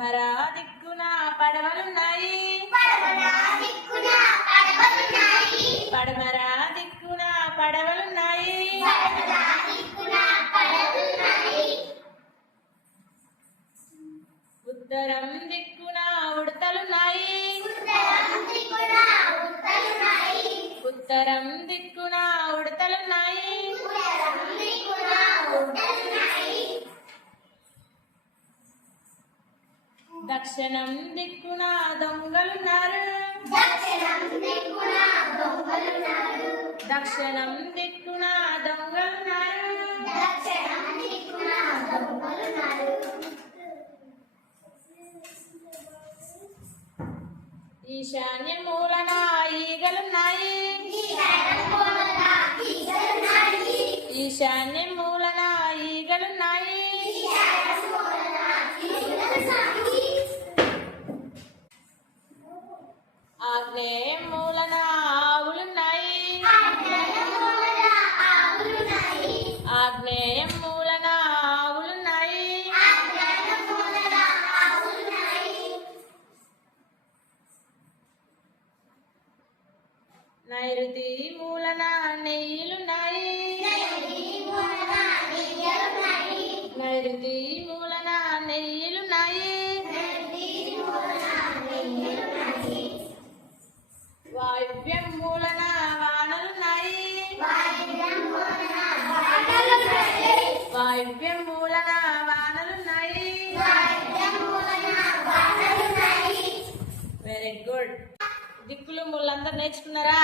పడమర దిక్కున పడవలున్నాయి, పడమర దిక్కున పడవలున్నాయి, ఉత్తరం దిక్కున ఉడతలున్నాయి, ఉత్తరం దిక్కున ఉడతలున్నాయి, దక్షిణం దిక్కున దొంగలున్నారు, దక్షిణం దిక్కున దొంగలున్నారు, ఈశాన్య మూలన ఈగలున్నాయి, ఈశాన్య మూలన ఈగలున్నాయి, ఆగ్నేయ మూలన ఆవులున్నాయి, ఆగ్నేయ మూలన ఆవులున్నాయి, నైరుతి మూలన నెయ్యిలున్నాయి, నైరుతి మూలన నెయ్యిలున్నాయి, వాయువ్యం మూలన వానలున్నాయి, వాయువ్యం మూలన వానలున్నాయి. Very good. దిక్కులు ముళ్ళందరూ నేర్చుకున్నారా?